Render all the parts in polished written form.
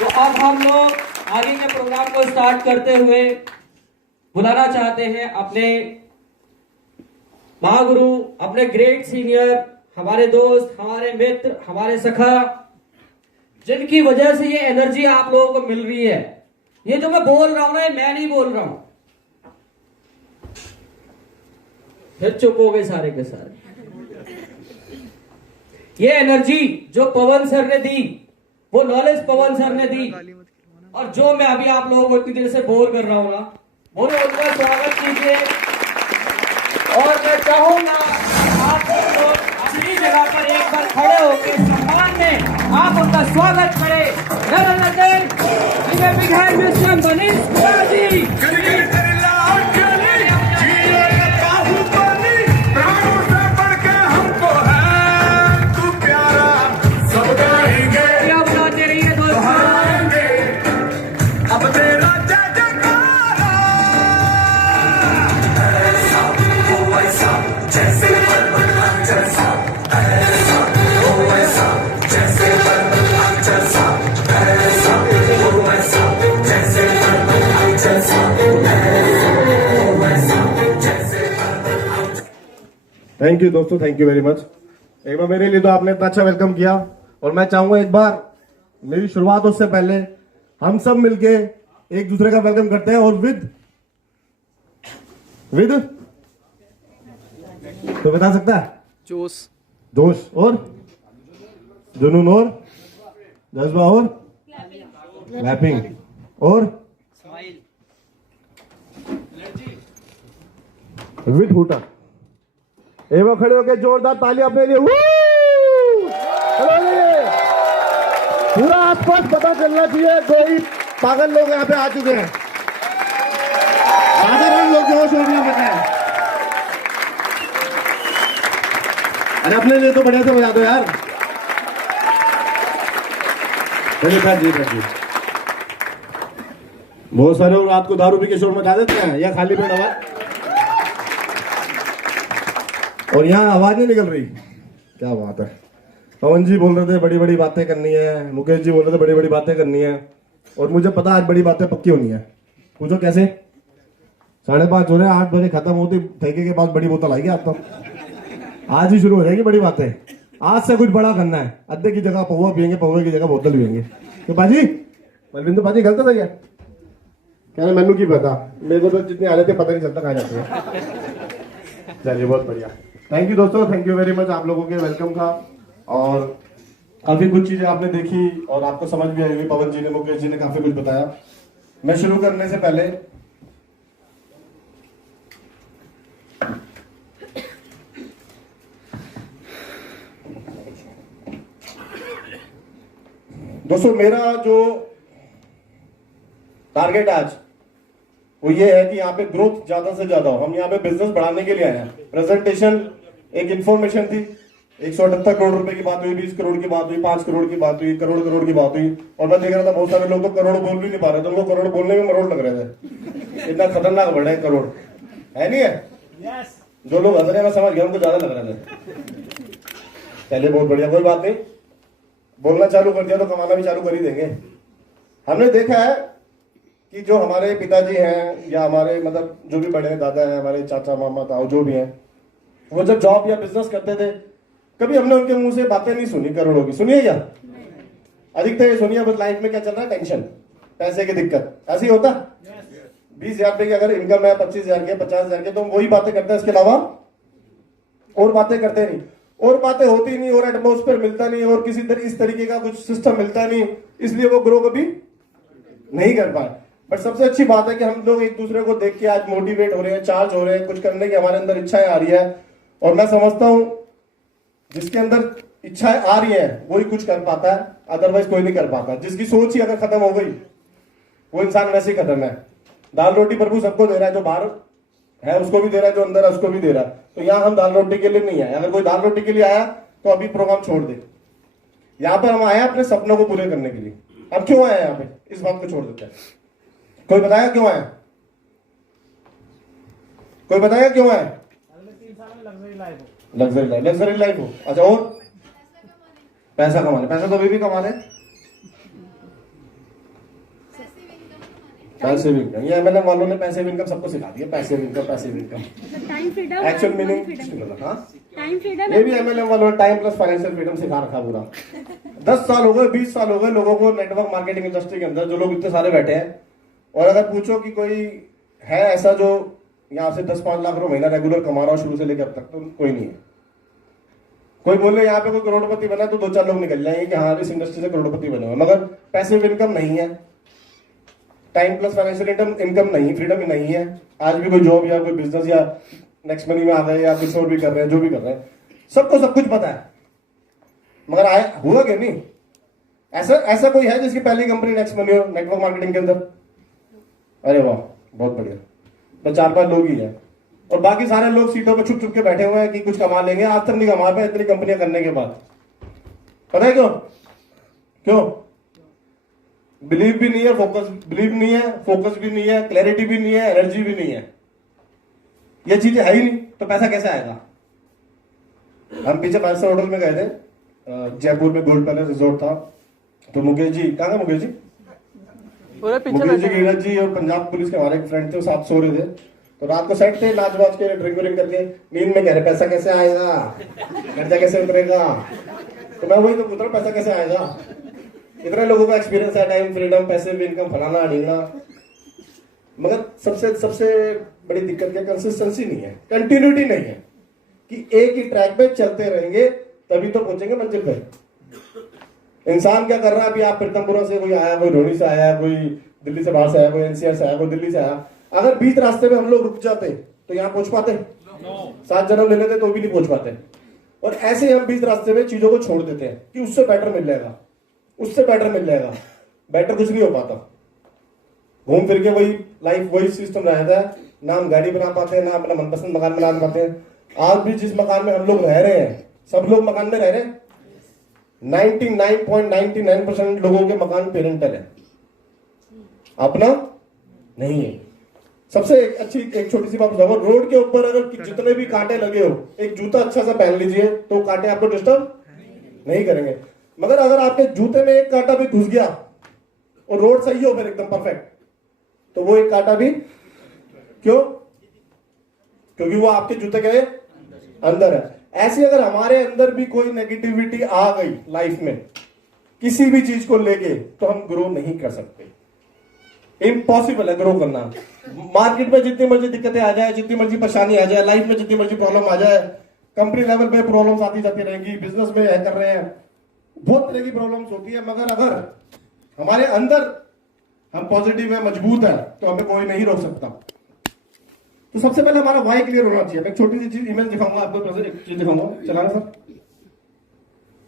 तो अब हम लोग आगे के प्रोग्राम को स्टार्ट करते हुए बुलाना चाहते हैं अपने महागुरु, अपने ग्रेट सीनियर, हमारे दोस्त, हमारे मित्र, हमारे सखा, जिनकी वजह से ये एनर्जी आप लोगों को मिल रही है। ये जो मैं बोल रहा हूं ना, ये मैं नहीं बोल रहा हूं। फिर चुप हो गए सारे के सारे। ये एनर्जी जो पवन सर ने दी, वो नॉलेज पवन सर ने दी, और जो मैं अभी आप लोगों को इतनी देर से बोर कर रहा हूं ना, बोले उनका स्वागत कीजिए। और मैं चाहूंगा आप लोग अपनी जगह पर एक बार खड़े होकर सम्मान में आप उनका स्वागत करें। थैंक यू दोस्तों, थैंक यू वेरी मच। एक बार मेरे लिए तो आपने इतना अच्छा वेलकम किया, और मैं चाहूंगा एक बार मेरी शुरुआत उससे पहले हम सब मिलके एक दूसरे का वेलकम करते हैं, और विद तो बता सकता है? जोश और जुनून और जज्बा और क्लैपिंग और विद हुटा। एक बार खड़े होकर जोरदार ताली अपने लिए। पूरा आसपास पता चलना चाहिए कोई पागल लोग यहाँ पे आ चुके हैं। साधारण लोग जोश हो रही है। अरे अपने लिए तो बढ़िया से बजा दो यार। जी बहुत सारे लोग रात को दारू पी के शोर मचा देते हैं, या खाली पेट आवाज, और यहाँ आवाज नहीं निकल रही। क्या बात है। पवन जी बोल रहे थे बड़ी बड़ी बातें करनी है, मुकेश जी बोल रहे थे बड़ी बड़ी बातें करनी है, और मुझे पता आज बड़ी बातें पक्की होनी है। पूछो कैसे? 5:30 हो रहे, 8 बजे खत्म होती ठेके के पास बड़ी बोतल आएगी। आप तो आज ही शुरू हो जाएगी बड़ी बातें। आज से कुछ बड़ा करना है। अद्धे की जगह पौवा पियेंगे, पौवे की जगह बोतल पियेंगे। तो बाजी बलविंदर बाजी गलत था क्या? कह रहे मैनू की पता, मेरे को तो जितनी आ जाती है पता नहीं चलता कहाँ जाती है। चलिए बहुत बढ़िया। थैंक यू दोस्तों, थैंक यू वेरी मच आप लोगों के वेलकम का। और काफी कुछ चीजें आपने देखी और आपको समझ भी आई होगी। पवन जी ने, मुकेश जी ने काफी कुछ बताया। मैं शुरू करने से पहले दोस्तों, मेरा जो टारगेट आज वो ये है कि यहाँ पे ग्रोथ ज्यादा से ज्यादा हो। हम यहाँ पे बिजनेस बढ़ाने के लिए आए हैं। प्रेजेंटेशन एक इंफॉर्मेशन थी। 178 करोड़ रुपए की बात हुई, 20 करोड़ की बात हुई, 5 करोड़ की बात हुई, करोड़ की बात हुई, और मैं देख रहा था बहुत सारे लोग तो करोड़ बोल भी नहीं पा रहे थे। उनको करोड़ बोलने में मरोड़ लग रहे थे। इतना खतरनाक वर्ड है करोड़, है नहीं है? जो लोग हंस रहे मैं समझ गया, उनको ज्यादा लग रहे थे। चलिए बहुत बढ़िया, कोई बात नहीं। बोलना चालू कर दिया तो कमाना भी चालू कर ही देंगे। हमने देखा है कि जो हमारे पिताजी हैं, या हमारे मतलब जो भी बड़े दादा हैं, हमारे चाचा मामा ताऊ जो भी हैं, वो जब जॉब या बिजनेस करते थे, कभी हमने उनके मुंह से बातें नहीं सुनी करोड़ों की। सुनिए क्या? अधिकतर ये सुनिए बस लाइफ में क्या चल रहा है, टेंशन, पैसे की दिक्कत। ऐसे ही होता। 20,000 रुपए की अगर इनकम है, 25,000 की, 50,000 की, तो हम वही बातें करते हैं, इसके अलावा और बातें करते नहीं। और बातें होती नहीं, और एटमोस्फेयर मिलता नहीं, और किसी तरह इस तरीके का कुछ सिस्टम मिलता नहीं, इसलिए वो ग्रो कभी नहीं कर पाए। बट सबसे अच्छी बात है कि हम लोग एक दूसरे को देख के आज मोटिवेट हो रहे हैं, चार्ज हो रहे हैं, कुछ करने की हमारे अंदर इच्छाएं आ रही है। और मैं समझता हूं जिसके अंदर इच्छाएं आ रही है वही कुछ कर पाता है, अदरवाइज कोई नहीं कर पाता। जिसकी सोच ही अगर खत्म हो गई वो इंसान वैसे ही खत्म है। दाल रोटी प्रभु सबको दे रहा है, जो बाहर है उसको भी दे रहा है, जो अंदर है उसको भी दे रहा है। तो यहाँ हम दाल रोटी के लिए नहीं आए। अगर कोई दाल रोटी के लिए आया तो अभी प्रोग्राम छोड़ दे। यहाँ पर हम आए अपने सपनों को पूरे करने के लिए। अब क्यों आए यहाँ पे, इस बात को छोड़ देते हैं। कोई बताया क्यों आए? कोई बताया क्यों आए? लग्जरी लाइफ हो। अच्छा, और पैसा कमाने। पैसा तो अभी भी कमा रहे। पैसिव इनकम, ये एमएलएम वालों ने पैसिव इनकम सबको सिखा दिया, passive income, passive income. Time freedom, actual meaning हाँ, टाइम फ्रीडम, ये भी एमएलएम वालों ने टाइम प्लस फाइनेंशियल फ्रीडम सिखा रखा पूरा। 10 साल हो गए, 20 साल हो गए लोगों को नेटवर्क मार्केटिंग इंडस्ट्री के अंदर, जो लोग इतने सारे बैठे हैं, और अगर पूछो कि कोई है ऐसा जो यहाँ से 10-5 लाख रुपए महीना रेगुलर कमा रहा हो शुरू से लेकर अब तक, तो कोई नहीं है। कोई बोले यहाँ पे कोई करोड़पति बना तो 2-4 लोग निकल जाएंगे कि हाँ इस इंडस्ट्री से करोड़पति बने हुए, मगर पैसिव इनकम नहीं है, टाइम प्लस फाइनेंशियल इनकम नहीं, फ्रीडम नहीं है। आज भी कोई जॉब या कोई बिजनेस या नेक्स्ट मनी में आ गए या कुछ और भी कर रहे हैं, जो भी कर रहे हैं, सबको सब कुछ पता है, मगर आया हुआ क्या नहीं। ऐसा कोई है जिसकी पहली कंपनी नेक्स्ट मनी हो नेटवर्क मार्केटिंग के अंदर? अरे वाह, बहुत बढ़िया। तो 4-5 लोग ही है, और बाकी सारे लोग सीटों पे छुप छुप के बैठे हुए हैं कि कुछ कमा लेंगे। आज तक नहीं कमा पाए इतनी कंपनियां करने के बाद। पता है क्यों? क्यों? बिलीव भी नहीं है, बिलीव नहीं है, फोकस भी नहीं है, क्लैरिटी भी नहीं है, एनर्जी भी नहीं है। ये चीजें है ही नहीं, तो पैसा कैसे आएगा? हम पीछे 5 होटल में गए थे, जयपुर में गोल्ड पैलेस रिजोर्ट था, तो मुकेश जी, कहाँ गए मुकेश जी? मुकेश जी, नीरज जी और पंजाब पुलिस के हमारे फ्रेंड थे, वो साथ सो रहे थे, तो रात को सेट थे, नाच वाच के ड्रिंक व्रिंक करके, नींद में कह रहे पैसा कैसे आएगा, कर्जा कैसे उतरेगा। तो मैं वही तो पूछ रहा हूं, पैसा कैसे आएगा? इतने लोगों का एक्सपीरियंस है, टाइम फ्रीडम, पैसिव इनकम, फलाना ढींगना, मगर सबसे बड़ी दिक्कत क्या, कंसिस्टेंसी नहीं है, कंटिन्यूटी नहीं है, कि एक ही ट्रैक पे चलते रहेंगे तभी तो पहुंचेंगे मंजिल पे। इंसान क्या कर रहा है? अभी आप पीतमपुरा से कोई आया, कोई रोहनी से आया, कोई दिल्ली से बाहर से आया, कोई एनसीआर से आया, कोई दिल्ली से आया, अगर बीच रास्ते में हम लोग रुक जाते तो यहाँ पहुंच पाते? 7 जन्म ले लेते तो भी नहीं पहुंच पाते। और ऐसे हम बीच रास्ते में चीजों को छोड़ देते हैं कि उससे बेटर मिल जाएगा, उससे बेटर मिल जाएगा, बेटर कुछ नहीं हो पाता। घूम फिर के वही लाइफ, वही सिस्टम रहता है, ना हम गाड़ी बना पाते हैं, ना अपना मनपसंद मकान बना पाते हैं। आज भी जिस मकान में हम लोग रह रहे हैं, सब लोग मकान में रह रहे हैं, 99.99% लोगों के मकान पेरेंटल है, अपना नहीं है। सबसे अच्छी एक छोटी सी बात बताऊंगा, रोड के ऊपर अगर जितने भी कांटे लगे हो, एक जूता अच्छा सा पहन लीजिए तो कांटे आपको डिस्टर्ब नहीं करेंगे। मगर अगर आपके जूते में एक कांटा भी घुस गया और रोड सही हो फिर एकदम परफेक्ट, तो वो एक कांटा भी, क्यों? क्योंकि वो आपके जूते के अंदर है। ऐसे अगर हमारे अंदर भी कोई नेगेटिविटी आ गई लाइफ में किसी भी चीज को लेके, तो हम ग्रो नहीं कर सकते, इम्पॉसिबल है ग्रो करना। मार्केट में जितनी मर्जी दिक्कतें आ जाए, जितनी मर्जी परेशानी आ जाए, लाइफ में जितनी मर्जी प्रॉब्लम आ जाए, कंपनी लेवल पे प्रॉब्लम्स आती जाती रहेंगी, बिजनेस में कर रहे हैं, बहुत तरह की प्रॉब्लम्स होती है, मगर अगर हमारे अंदर हम पॉजिटिव है, मजबूत है, तो हमें कोई नहीं रोक सकता। तो सबसे पहले हमारा वाई क्लियर होना चाहिए। मैं छोटी सी चीज इमेज दिखाऊंगा आपको, एक चीज दिखाऊंगा, चलाना सर।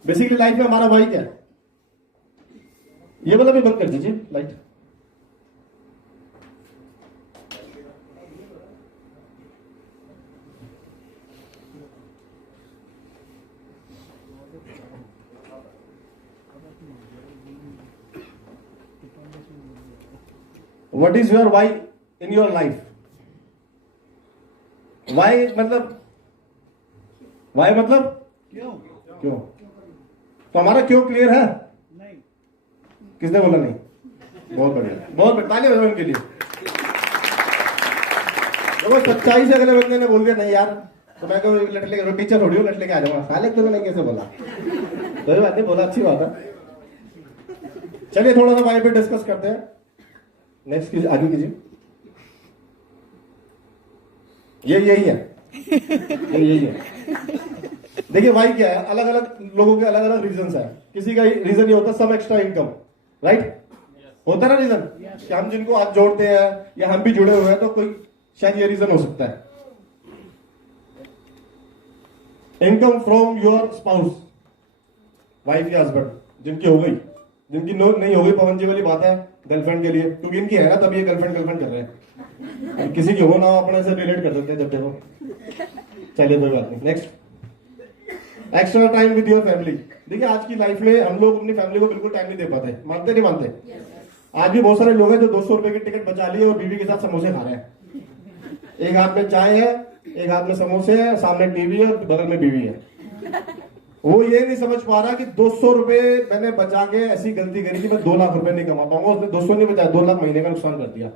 बेसिकली लाइफ में हमारा वाई क्या है, ये वाला भी बंद कर दीजिए light. What is your why in your life? Why मतलब क्यों? क्यों? तो हमारा क्यों क्लियर है? नहीं। किसने बोला नहीं? बहुत बढ़िया, बहुत बढ़िया, ताली बजाओ इनके लिए। देखो सच्चाई से अगले बंदे ने बोल दिया नहीं यार, तो मैं कहूँ लट लेके, टीचर थोड़ी हूँ लट लेके आ जाऊंगा, साले क्यों नहीं कैसे बोला? कोई बात नहीं, बोला अच्छी बात है। चलिए थोड़ा सा वाई पे डिस्कस करते हैं। नेक्स्ट कीजिए, आगे कीजिए। यही है यही है। देखिए वाई क्या है, अलग अलग लोगों के अलग अलग रीजन है। किसी का रीजन ये होता है सम एक्स्ट्रा इनकम, राइट? होता है ना रीजन, कि हम जिनको आज जोड़ते हैं या हम भी जुड़े हुए हैं, तो कोई शायद ये रीजन हो सकता है। Income from your spouse, wife या हस्बैंड, जिनकी हो गई, जिनकी नहीं हो गई, पवन जी वाली बात है गर्लफ्रेंड के लिए, क्योंकि इनकी है ना तब ये गर्लफ्रेंड कर रहे हैं। किसी की हो ना, अपने से रिलेट कर सकते हैं जब देखो। चलिए कोई बात नहीं। Next, extra time with your family. देखिए आज की लाइफ में हम लोग अपनी फैमिली को बिल्कुल टाइम नहीं दे पाते, मानते नहीं मानते? आज भी बहुत सारे लोग हैं जो 200 रुपए की टिकट बचा लिए और बीवी के साथ समोसे खा रहे हैं। एक हाथ में चाय है, एक हाथ में समोसे है, सामने टीवी है और बगल में बीवी है। वो ये नहीं समझ पा रहा कि 200 रुपए मैंने बचा के ऐसी गलती करी कि मैं 2 लाख रुपए नहीं कमा पाऊंगा। उसने 200 नहीं बचाया, 2 लाख महीने का नुकसान कर दिया।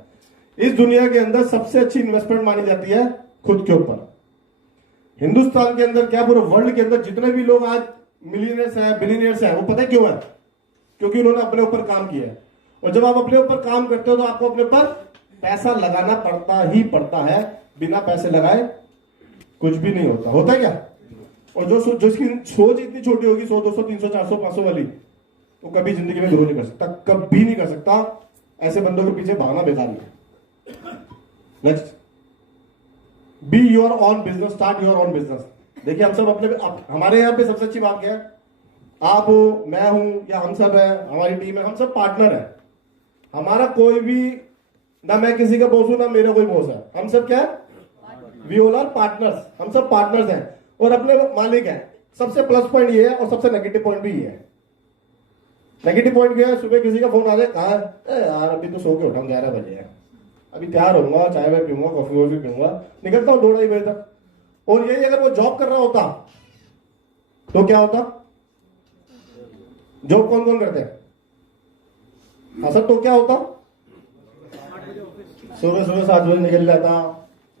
इस दुनिया के अंदर सबसे अच्छी इन्वेस्टमेंट मानी जाती है खुद के ऊपर। हिंदुस्तान के अंदर क्या पूरे वर्ल्ड के अंदर जितने भी लोग आज मिलियनर्स हैं, बिलियनर्स हैं, वो पता है क्यों है? क्योंकि उन्होंने अपने ऊपर काम किया है। और जब आप अपने ऊपर काम करते हो तो आपको अपने ऊपर पैसा लगाना पड़ता ही पड़ता है। बिना पैसे लगाए कुछ भी नहीं होता। होता है क्या? और जिसकी सोच इतनी छोटी होगी, 100, 200, 300, 400, 500 वाली, वो कभी जिंदगी में ग्रो नहीं कर सकता, कभी नहीं कर सकता। ऐसे बंदों के पीछे भागना बेकार है। Next, be your on business, start your on business. देखिए हम सब हमारे यहाँ पे सबसे अच्छी बात क्या है? आप हो, मैं हूं, या हम सब है, हमारी टीम है, हम सब पार्टनर है। हमारा कोई भी, ना मैं किसी का बॉस हूं, ना मेरा कोई बॉस है। हम सब क्या है? We all are partners. हम सब पार्टनर्स हैं और अपने मालिक हैं। सबसे प्लस पॉइंट ये है और सबसे नेगेटिव पॉइंट भी ये है। नेगेटिव पॉइंट क्या है? सुबह किसी का फोन आ जाए, कहा यार अभी तो सो के उठा, 11 बजे है, अभी तैयार होऊंगा, चाय वाय पीऊंगा, कॉफी वॉफी पीऊंगा, निकलता हूं 2-2:30 बजे तक। और यही अगर वो जॉब कर रहा होता तो क्या होता? जॉब कौन कौन करते हैं? असर तो क्या होता? सुबह 7 बजे निकल जाता,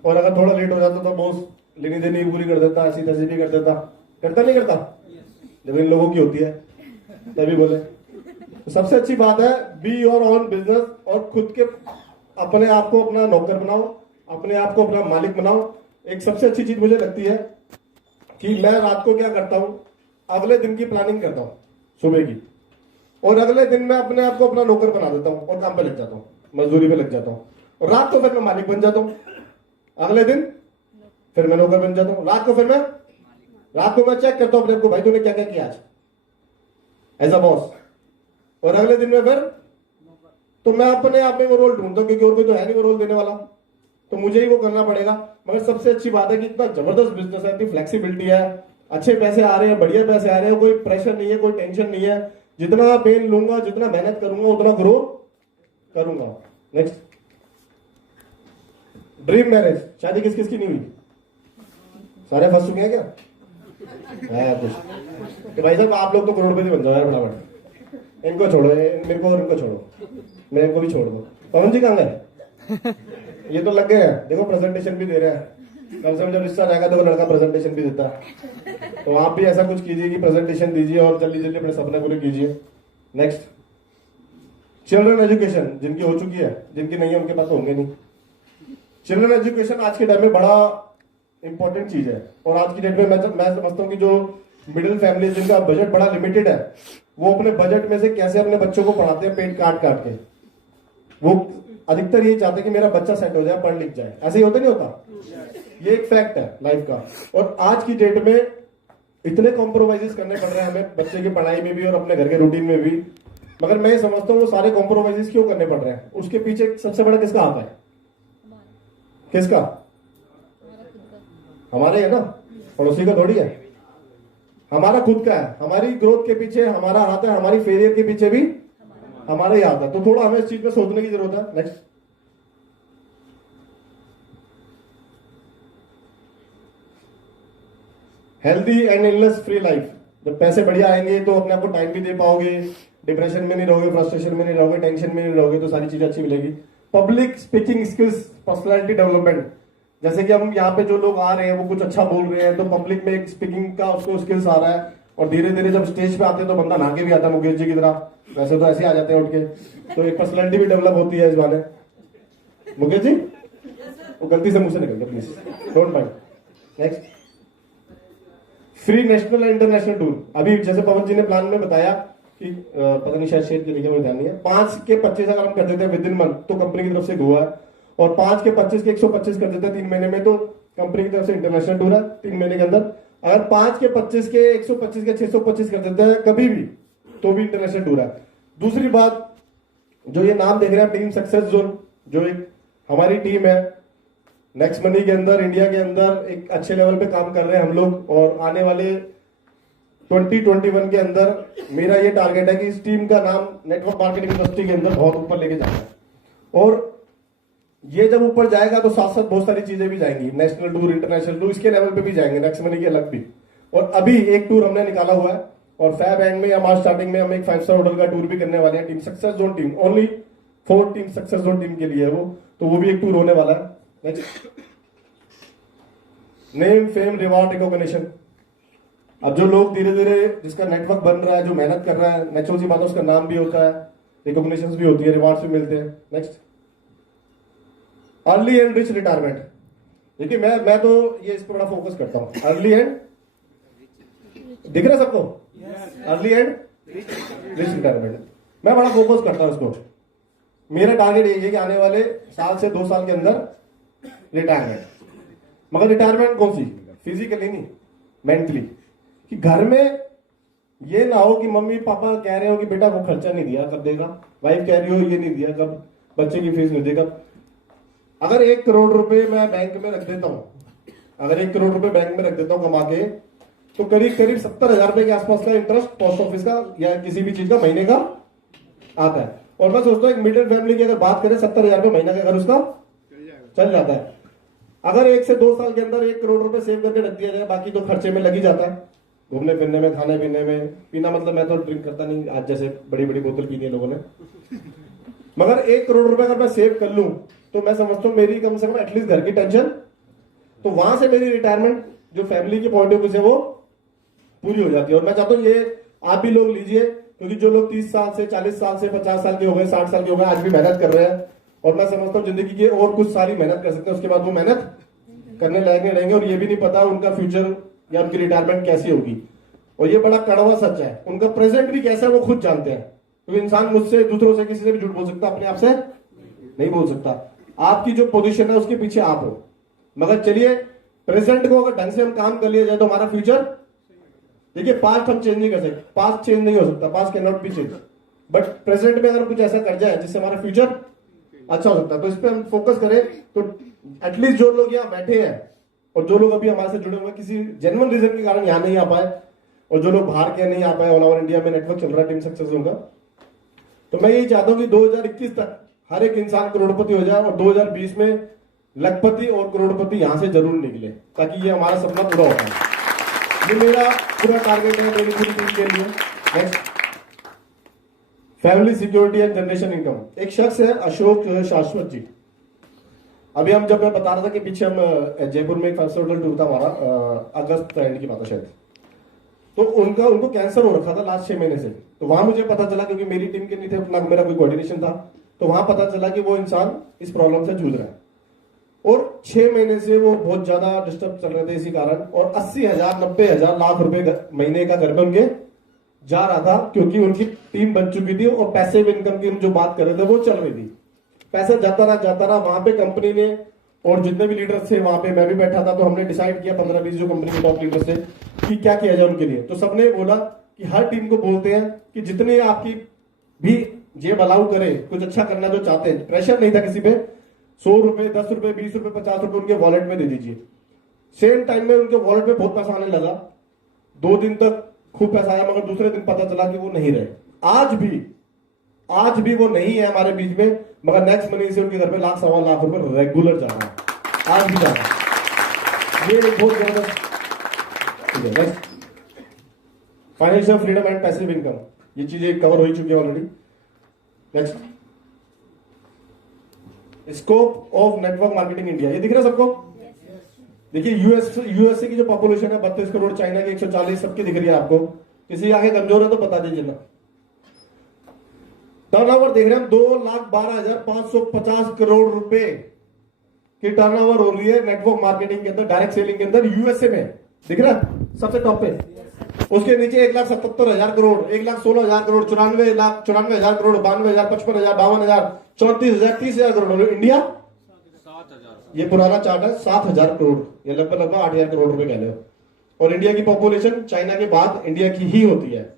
और अगर थोड़ा लेट हो जाता तो बॉस लेनी देनी पूरी कर देता, ऐसी तैसी भी कर देता। करता नहीं करता? जब इन लोगों की होती है तभी बोले। तो सबसे अच्छी बात है, बी योर ऑन बिजनेस, और खुद के अपने आप को अपना नौकर बनाओ, अपने आप को अपना मालिक बनाओ। एक सबसे अच्छी चीज मुझे लगती है कि मैं रात को क्या करता हूं, अगले दिन की प्लानिंग करता हूं सुबह की, और अगले दिन मैं अपने आप को अपना नौकर बना देता हूं और काम पे लग जाता हूं, मजदूरी पे लग जाता हूं। और रात को फिर मैं मालिक बन जाता हूं, अगले दिन फिर मैं नौकर बन जाता हूं। रात को मैं चेक करता हूं अपने को, भाई तूने क्या क्या किया आज एज अ बॉस, और अगले दिन में फिर तो मैं अपने आप में वो रोल ढूंढता हूं, क्योंकि और कोई तो है नहीं वो रोल देने वाला, तो मुझे ही वो करना पड़ेगा। मगर सबसे अच्छी बात है कि इतना जबरदस्त बिजनेस है, इतनी फ्लेक्सिबिलिटी है, अच्छे पैसे आ रहे हैं, बढ़िया पैसे आ रहे हैं, कोई प्रेशर नहीं है, कोई टेंशन नहीं है। जितना पेन लूंगा, जितना मेहनत करूंगा, उतना ग्रो करूंगा। Next, dream marriage. शादी किस किस की नहीं हुई? सारे फंस चुके हैं क्या? है कुछ कि भाई साहब आप लोग तो करोड़पति बन जाओ यार फटाफट, इनको छोड़ो, मेरे को और इनको छोड़ो, मेरे को भी छोड़ दो। पवन जी कहाँ गए? ये तो लग गए हैं, देखो प्रेजेंटेशन भी दे रहे हैं। कम से कम जब रिश्ता जाएगा तो वो लड़का प्रेजेंटेशन भी देता है। तो आप भी ऐसा कुछ कीजिए कि प्रेजेंटेशन दीजिए और जल्दी जल्दी अपने सपने पूरे कीजिए। Next, children education. जिनकी हो चुकी है, जिनकी नहीं है उनके पास तो होंगे नहीं। चिल्ड्रन एजुकेशन आज के टाइम में बड़ा इंपॉर्टेंट चीज है, और आज की डेट में मैं समझता हूँ कि जो मिडिल फैमिली जिनका बजट बड़ा लिमिटेड है, वो अपने बजट में से कैसे अपने बच्चों को पढ़ाते हैं पेट काट काट के। वो अधिकतर ये चाहते हैं कि मेरा बच्चा सेट हो जाए, पढ़ लिख जाए। ऐसे ही होता नहीं होता? ये एक फैक्ट है लाइफ का। और आज की डेट में इतने कॉम्प्रोमाइजेस करने पड़ रहे हैं हमें, बच्चे की पढ़ाई में भी और अपने घर के रूटीन में भी। मगर मैं ये समझता हूँ वो सारे कॉम्प्रोमाइजेस क्यों करने पड़ रहे हैं, उसके पीछे सबसे बड़ा किसका हाथ है? किसका? हमारे है ना, पड़ोसी का थोड़ी है, हमारा खुद का है। हमारी ग्रोथ के पीछे हमारा हाथ है, हमारी फेलियर के पीछे भी हमारा ही हाथ है। तो थोड़ा हमें इस चीज में सोचने की जरूरत है। Next, healthy and illness free life. जब पैसे बढ़िया आएंगे तो अपने आप को टाइम भी दे पाओगे, डिप्रेशन में नहीं रहोगे, फ्रस्ट्रेशन में नहीं रहोगे, टेंशन में नहीं रहोगे, तो सारी चीजें अच्छी मिलेगी। Public speaking skills, personality development. जैसे कि हम यहाँ पे जो लोग आ रहे हैं वो कुछ अच्छा बोल रहे हैं, तो पब्लिक में एक स्पीकिंग का उसको स्किल्स आ रहा है, और धीरे धीरे जब स्टेज पे आते हैं तो बंदा नहा के भी आता है मुकेश जी की तरह। वैसे तो ऐसे आ जाते हैं उठ के, तो एक पर्सनालिटी भी डेवलप होती है इस बारे। मुकेश जी वो गलती से मुंह से निकल गया, please don't mind. Next, free national and international tour. अभी जैसे पवन जी ने प्लान में बताया कि पता नहीं शायद शेयर के लिए ध्यान नहीं है, 5 के 25 अगर हम कर देते हैं विद इन मंथ तो कंपनी की तरफ से गोवा है, और 5 के 25 के 125 कर देते हैं 3 महीने में तो कंपनी की तरफ से इंटरनेशनल टूर है 3 महीने के अंदर। अगर 5 के 25 के 125 के 625 कर देते हैं कभी भी, तो भी इंटरनेशनल टूर है। दूसरी बात, जो ये नाम देख रहे हैं टीम सक्सेस जोन, जो एक हमारी टीम है नेक्स्ट मनी के अंदर, इंडिया के अंदर एक अच्छे लेवल पे काम कर रहे हैं हम लोग, और आने वाले 2021 के अंदर मेरा ये टारगेट है कि इस टीम का नाम नेटवर्क मार्केटिंग इंडस्ट्री के अंदर बहुत ऊपर लेके जाना है। और ये जब ऊपर जाएगा तो साथ साथ बहुत सारी चीजें भी जाएंगी, नेशनल टूर, इंटरनेशनल टूर, इसके लेवल पे भी जाएंगे, नेक्स्ट मनी के अलग भी। और अभी एक टूर हमने निकाला हुआ है, और फैब एंड में या मार्च स्टार्टिंग में हम एक 5 स्टार होटल का टूर भी करने वाले हैं team success zone team, only 4 team success zone team के लिए वो। तो वो भी एक टूर होने वाला है। Next, name fame reward recognition. अब जो लोग धीरे धीरे जिसका नेटवर्क बन रहा है, जो मेहनत कर रहा है, नेचुरल सी बात है, उसका नाम भी होता है, रिकॉग्निशन भी होती है, रिवॉर्ड्स भी मिलते हैं। Next, early and rich retirement. देखिए मैं तो ये इस पर बड़ा फोकस करता हूँ। अर्ली एंड, दिख रहा है सबको? अर्ली एंड रिच रिटायरमेंट मैं बड़ा फोकस करता हूँ इसको। मेरा टारगेट यही है कि आने वाले साल से 2 साल के अंदर रिटायरमेंट। मगर रिटायरमेंट कौन सी? फिजिकली नहीं, मेंटली। कि घर में ये ना हो कि मम्मी पापा कह रहे हो कि बेटा वो खर्चा नहीं दिया, कब देगा? वाइफ कह रही हो ये नहीं दिया, कब बच्चे की फीस नहीं देगा? अगर 1 करोड़ रुपए मैं बैंक में रख देता हूं, अगर 1 करोड़ रुपए बैंक में रख देता हूं कमा के, तो करीब करीब 70,000 रुपए के आसपास का इंटरेस्ट पोस्ट ऑफिस का या किसी भी चीज का महीने का आता है। और मैं सोचता हूँ एक मिडिल फैमिली की अगर बात करें, 70,000 रुपए महीना का अगर उसका चल जाता है। अगर 1 से 2 साल के अंदर 1 करोड़ रुपए सेव करके रख दिया जाए, बाकी तो खर्चे में लग ही जाता है, घूमने फिरने में, खाने पीने में। पीना मतलब मैं तो ड्रिंक करता नहीं, आज जैसे बड़ी बड़ी बोतल पीनी है लोगों ने। मगर 1 करोड़ रुपए अगर मैं सेव कर लूं तो मैं समझता हूं मेरी कम से कम एटलीस्ट घर की टेंशन, तो वहां से मेरी रिटायरमेंट जो फैमिली की पॉइंट ऑफ व्यू से वो पूरी हो जाती है। और मैं चाहता हूं ये आप भी लोग लीजिए, क्योंकि जो लोग 30 साल से, 40 साल से, 50 साल के हो गए, 60 साल के हो गए, आज भी मेहनत कर रहे हैं, और मैं समझता हूँ जिंदगी के और कुछ सारी मेहनत कर सकते हैं, उसके बाद वो मेहनत करने लायक नहीं रहेंगे, और ये भी नहीं पता उनका फ्यूचर या उनकी रिटायरमेंट कैसी होगी। और ये बड़ा कड़वा सच है, उनका प्रेजेंट भी कैसा है वो खुद जानते हैं। क्योंकि इंसान मुझसे, दूसरों से, किसी से भी झूठ बोल सकता, अपने आप से नहीं बोल सकता। आपकी जो पोजीशन है उसके पीछे आप हो। मगर चलिए, प्रेजेंट को अगर ढंग से हम काम कर लिया जाए तो हमारा फ्यूचर, देखिए पास्ट हम चेंज नहीं कर सकते, पास्ट चेंज नहीं हो सकता, past can not be change, but present में अगर कुछ ऐसा कर जाए जिससे हमारा फ्यूचर अच्छा हो सकता है, तो इस पर हम फोकस करें। तो एटलीस्ट जो लोग यहाँ बैठे हैं और जो लोग अभी हमारे से जुड़े हुए किसी जेन्युइन रीजन के कारण यहाँ नहीं आ पाए, और जो लोग बाहर के नहीं आ पाए, ऑल ओवर इंडिया में नेटवर्क चल रहा है टीम सक्सेस होगा, तो मैं यही चाहता हूं कि 2021 तक हर एक इंसान करोड़पति हो जाए, और 2020 में लखपति और करोड़पति यहां से जरूर निकले, ताकि ये हमारा सपना पूरा हो पाए। ये मेरा पूरा टारगेट है मेरी पूरी टीम के लिए। Next, family security and generation income. एक शख्स है अशोक शाश्वत जी। अभी हम जब मैं बता रहा था कि पीछे हम जयपुर में एक 5 होटल टूर था हमारा, अगस्त एंड की बात है शायद, तो उनको कैंसर हो रखा था लास्ट 6 महीने से। तो वहां मुझे पता चला, क्योंकि मेरी टीम के नहीं थे, अपना मेरा कोई कोऑर्डिनेशन था, तो वहां पता चला कि वो इंसान इस प्रॉब्लम से जूझ रहा है, और 6 महीने से वो बहुत ज्यादा डिस्टर्ब चल रहे थे इसी कारण, और 80,000, 90,000, लाख रुपए महीने का घर में उनके जा रहा था, क्योंकि उनकी टीम बन चुकी थी और पैसिव इनकम की जो बात कर रहे थे वो चल रही थी। पैसा जाता रहा। वहां पे कंपनी ने, और जितने भी लीडर्स थे वहां पे, मैं भी बैठा था, तो हमने डिसाइड किया 15-20 जो कंपनी के टॉप लीडर्स थे कि क्या किया जाए उनके लिए। तो सबने बोला कि हर टीम को बोलते हैं कि जितने आपकी भी जेब अलाउ करे, कुछ अच्छा करना जो चाहते हैं, प्रेशर नहीं था किसी पे, 100 रुपए, 10 रुपए, 20 रुपए, 50 रुपए उनके वॉलेट में दे दीजिए। सेम टाइम में उनके वॉलेट में बहुत पैसा आने लगा। 2 दिन तक खूब पैसा आया, मगर दूसरे दिन पता चला कि वो नहीं रहे। आज भी वो नहीं है हमारे बीच में, मगर नेक्स्ट मनी से उनके घर पे 1 लाख, 1.25 लाख रुपए रेगुलर जा रहा है, आज भी जा रहा है। ये बहुत ज्यादा। Next, financial freedom and passive income. ये चीजें कवर हो चुकी है already. Next, scope of network marketing India. ये दिख रहा है सबको? देखिए यूएसए की जो पॉपुलेशन है 32 करोड़, चाइना की 140, सबकी दिख रही है आपको। किसी आगे कमजोर है तो बता दीजिए ना। टर्नओवर देख रहे हैं हम, 2,12,550 करोड़ रुपए की टर्नओवर हो रही है नेटवर्क मार्केटिंग के अंदर, डायरेक्ट सेलिंग के अंदर, यूएसए में। दिख रहा है सबसे टॉप पे। उसके नीचे 1,77,000 करोड़, 1,16,000 करोड़, 94,000 करोड़, 92,000, 55,000, 52,000, 34,000, 30,000 करोड़। इंडिया 7,000। ये पुराना चार्ट है, 7,000 करोड़, ये लगभग 8,000 करोड़ रुपए कह लो। और इंडिया की पॉपुलेशन चाइना के बाद इंडिया की ही होती है।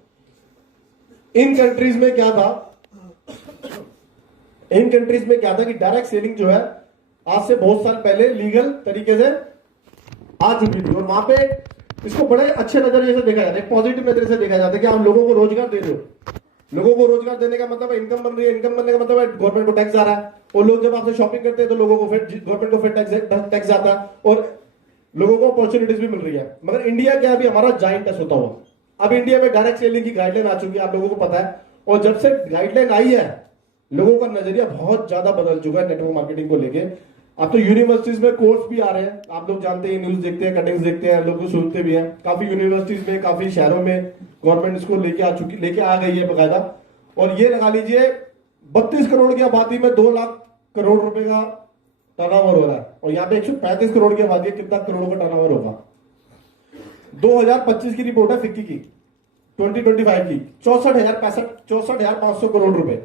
इन कंट्रीज में क्या था कि डायरेक्ट सेलिंग जो है आज से बहुत साल पहले लीगल तरीके से आ चुकी थी, और वहां पे इसको बड़े अच्छे नजरिए से देखा जाता है, पॉजिटिव नजरिए से देखा जाता है कि आप लोगों को रोजगार दे रहे हो। लोगों को रोजगार देने का मतलब है इनकम बन रही है, इनकम बनने का मतलब है गवर्नमेंट को टैक्स आ रहा है, और लोग जब आपसे शॉपिंग करते हैं तो लोगों को फिर गवर्नमेंट को फिर टैक्स आता है, और लोगों को अपॉर्चुनिटीज भी मिल रही है। मगर इंडिया क्या अभी हमारा जाइंट टच होता हुआ, अब इंडिया में डायरेक्ट सेलिंग की गाइडलाइन आ चुकी है, आप लोगों को पता है। और जब से गाइडलाइन आई है लोगों का नजरिया बहुत ज्यादा बदल चुका है नेटवर्क मार्केटिंग को लेके। अब तो यूनिवर्सिटीज में कोर्स भी आ रहे हैं, आप लोग जानते हैं, न्यूज देखते हैं, कटिंग्स देखते हैं, लोग सुनते भी हैं। काफी यूनिवर्सिटीज में, काफी शहरों में गवर्नमेंट इसको लेके आ गई है बकायदा। और ये लगा लीजिए 32 करोड़ की आबादी में 2 लाख करोड़ रुपए का टर्नओवर हो रहा है, और यहाँ पे 135 करोड़ की आबादी है, कितना करोड़ों का टर्नओवर होगा। 2025 की रिपोर्ट है फिक्की की, 2025 की 64,500 करोड़ रुपए।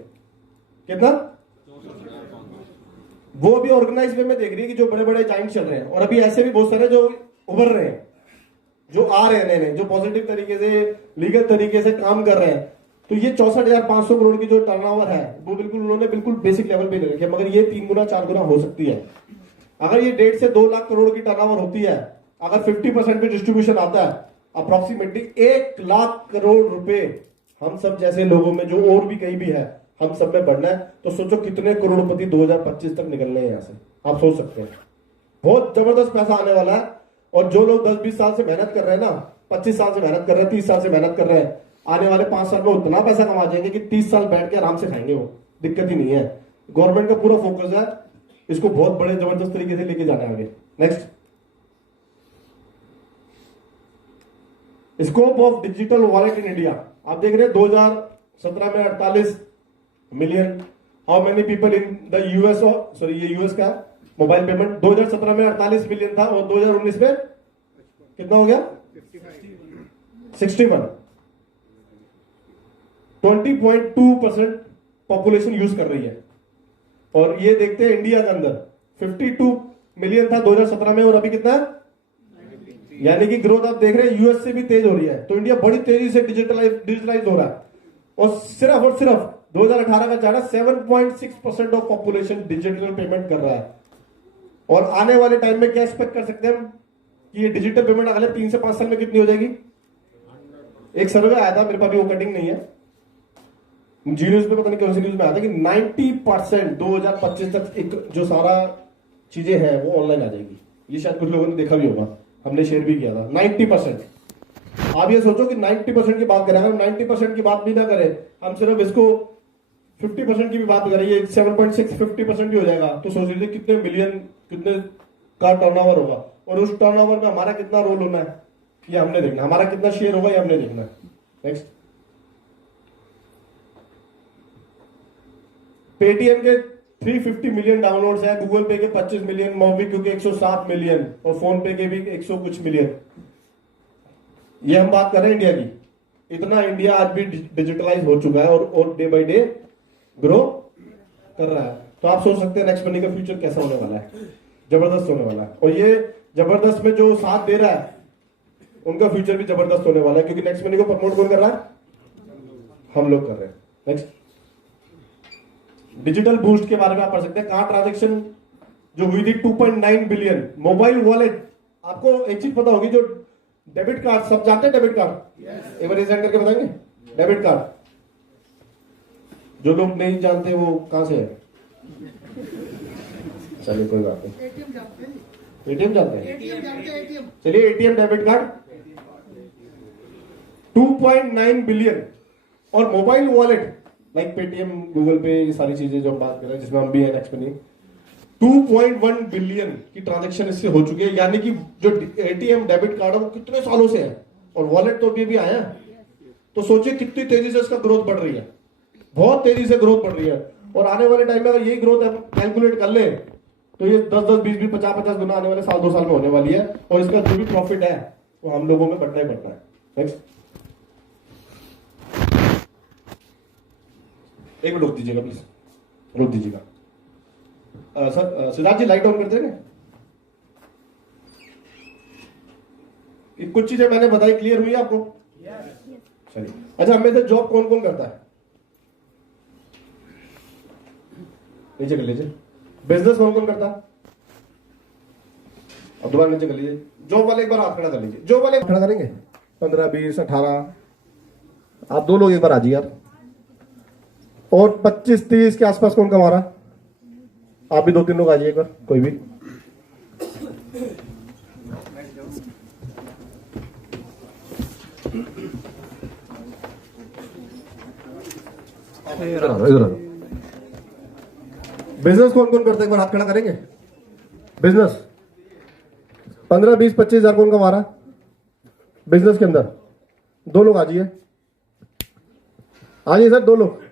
कितना? वो अभी ऑर्गेनाइज वे में देख रही है कि जो बड़े बड़े जाइंट चल रहे हैं, और अभी ऐसे भी बहुत सारे जो उभर रहे हैं, जो आ रहे हैं नए, जो पॉजिटिव तरीके से, लीगल तरीके से काम कर रहे हैं। तो ये 64,500 करोड़ की जो टर्नओवर है वो बिल्कुल उन्होंने बिल्कुल बेसिक लेवल पे ले रखी है, मगर ये 3 गुना 4 गुना हो सकती है। अगर ये 1.5 से 2 लाख करोड़ की टर्नओवर होती है, अगर 50% पे डिस्ट्रीब्यूशन आता है, अप्रोक्सीमेटली 1 लाख करोड़ रुपए हम सब जैसे लोगों में, जो और भी कहीं भी है, हम सब में बढ़ना है। तो सोचो कितने करोड़पति 2025 तक निकलने हैं यहां से, आप सोच सकते हैं। बहुत जबरदस्त पैसा आने वाला है। और जो लोग 10-20 साल से मेहनत कर रहे हैं ना, 25 साल से मेहनत कर रहे हैं, 30 साल से मेहनत कर रहे हैं, आने वाले 5 साल में उतना पैसा कमा जाएंगे कि 30 साल बैठ के आराम से खाएंगे, वो दिक्कत ही नहीं है। गवर्नमेंट का पूरा फोकस है इसको बहुत बड़े जबरदस्त तरीके से लेके जाना है आगे। Next, scope of digital wallet in India. आप देख रहे हैं 2017 में 48 million. How many people in the US, sorry ये यूएस का मोबाइल पेमेंट 2017 में 48 मिलियन था, और 2019 में कितना हो गया? 61। 20.2% पॉपुलेशन यूज कर रही है। और ये देखते हैं इंडिया के अंदर 52 मिलियन था 2017 में, और अभी कितना है? यानी कि ग्रोथ आप देख रहे हैं यूएस से भी तेज हो रही है। तो इंडिया बड़ी तेजी से डिजिटलाइज हो रहा है। और सिर्फ 2018 का chart 7.6% of population digital payment कर रहा है। और आने वाले टाइम में क्या एक्सपेक्ट कर सकते हैं हम कि ये डिजिटल पेमेंट अगले 3 से 5 साल में कितनी हो जाएगी? एक सर्वे आया था, मेरे पास भी वो कटिंग नहीं है, जी न्यूज में, पता नहीं कौन सी न्यूज में आया था कि 90% 2025 तक एक जो सारा चीजें हैं वो ऑनलाइन आ जाएगी। ये शायद कुछ लोगों ने देखा भी होगा, हमने शेयर भी किया था। 90%। आप ये सोचो कि 90% की बात करें, अगर 90% की बात भी ना करें, हम सिर्फ इसको 50% की भी बात करें, ये 7.6 50% भी हो जाएगा, तो सोच लीजिए कितने मिलियन, कितने का टर्नओवर होगा। और उस टर्नओवर में हमारा कितना रोल होना है ये हमने देखना, हमारा कितना शेयर होगा ये हमने देखना है। नेक्स्ट, पेटीएम के 350 मिलियन डाउनलोड्स है, गूगल पे के 25 मिलियन, मोबीक्विक के 107 मिलियन, और फोन पे के भी 100 कुछ मिलियन। ये हम बात कर रहे हैं इंडिया की। इतना इंडिया आज भी डिजिटलाइज हो चुका है और डे बाय डे ग्रो कर रहा है। तो आप सोच सकते हैं नेक्स्ट मनी का फ्यूचर कैसा होने वाला है, जबरदस्त होने वाला है। और ये जबरदस्त में जो साथ दे रहा है उनका फ्यूचर भी जबरदस्त होने वाला है, क्योंकि नेक्स्ट मनी को प्रमोट कौन कर रहा है? हम लोग कर रहे हैं। नेक्स्ट, डिजिटल बूस्ट के बारे में आप पढ़ सकते हैं। कार्ड ट्रांजैक्शन जो हुई थी 2.9 बिलियन। मोबाइल वॉलेट, आपको एक चीज पता होगी, जो डेबिट कार्ड, सब जानते हैं डेबिट कार्ड? एक बार रिसेंट करके बताएंगे डेबिट कार्ड। जो लोग नहीं जानते वो कहां से है? चलिए कोई बात नहीं, एटीएम जानते हैं? चलिए एटीएम डेबिट कार्ड 2.9 बिलियन। और mobile wallet like Paytm, Google पे, ये सारी चीजें जो हम बात कर रहे हैं जिसमें हम भी है नेक्स्ट मनी, 2.1 बिलियन की ट्रांजैक्शन इससे हो चुकी है। यानी कि जो एटीएम डेबिट कार्ड है वो कितने सालों से है, और वॉलेट तो अभी आया है। तो सोचिए कितनी तेजी से इसका ग्रोथ बढ़ रही है, बहुत तेजी से ग्रोथ बढ़ रही है। और आने वाले टाइम में अगर यही ग्रोथ हम कैलकुलेट कर ले तो ये 10-10, 20-20, 50-50 गुना आने वाले साल 2 साल में होने वाली है। और इसका जो भी प्रॉफिट है वो हम लोगों में बढ़ना ही बढ़ना है। नेक्स्ट, एक मिनट रुक दीजिएगा प्लीज, रुक दीजिएगा। Sir Siddharth ji light on करते हैं ना? कुछ चीजें मैंने बताई, क्लियर हुई आपको? चलिए, अच्छा, हमें से जॉब कौन कौन करता है? नीचे कर लीजिए। बिजनेस कौन कौन करता है? अब दोबारा नीचे कर लीजिए। जॉब वाले एक बार हाथ खड़ा कर लीजिए। जॉब वाले खड़ा करेंगे 15, 20, 18। आप 2 लोग एक बार आ जाइए यार। और 25, 30 के आसपास कौन कमा रहा? आप भी 2-3 लोग आ जाइए एक बार, कोई भी। इधर बिजनेस कौन कौन करता है, एक बार हाथ खड़ा करेंगे। बिजनेस 15, 20, 25 हजार कौन कमा रहा है बिजनेस के अंदर? 2 लोग आ जाइए, सर 2 लोग।